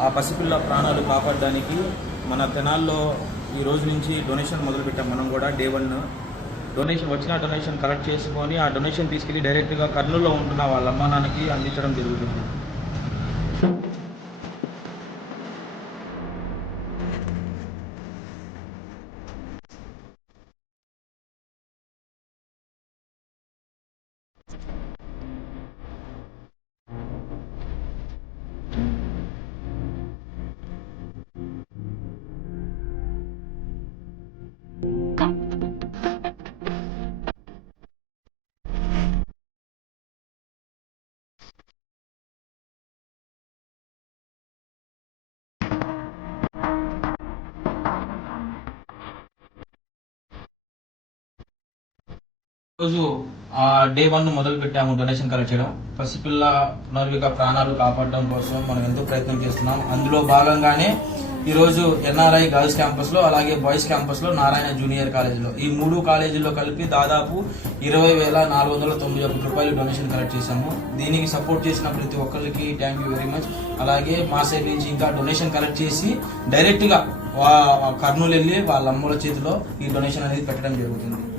ఆ పసిపిల్ల ప్రాణాలు కాపాడడానికి మన తెనాల్లో ఈ రోజు నుంచి డొనేషన్ మొదలుపెట్టాం. మనం కూడా డే 1 డొనేషన్ కలెక్ట్ చేసుకొని ఆ డొనేషన్ తీసుకెళ్ళి డైరెక్ట్గా కర్నూలులో ఉంటున్న వాళ్ళ అమ్మా నాన్నకి అందించడం జరుగుతుంది. రోజు డే 1 మొదలు పెట్టాము డొనేషన్ కలెక్ట్ చేయడం. పసిపిల్ల పునర్విక ప్రాణాలు కాపాడడం కోసం మనం ఎంతో ప్రయత్నం చేస్తున్నాం. అందులో భాగంగానే ఈరోజు ఎన్ఆర్ఐ గర్ల్స్ క్యాంపస్లో, అలాగే బాయ్స్ క్యాంపస్లో, నారాయణ జూనియర్ కాలేజీలో, ఈ 3 కాలేజీల్లో కలిపి దాదాపు 20,491 రూపాయలు డొనేషన్ కలెక్ట్ చేశాము. దీనికి సపోర్ట్ చేసిన ప్రతి ఒక్కరికి థ్యాంక్ యూ వెరీ మచ్. అలాగే మా సైడ్ నుంచి ఇంకా డొనేషన్ కలెక్ట్ చేసి డైరెక్ట్గా కర్నూలు వెళ్ళి వాళ్ళ అమ్మల చేతిలో ఈ డొనేషన్ అనేది పెట్టడం జరుగుతుంది.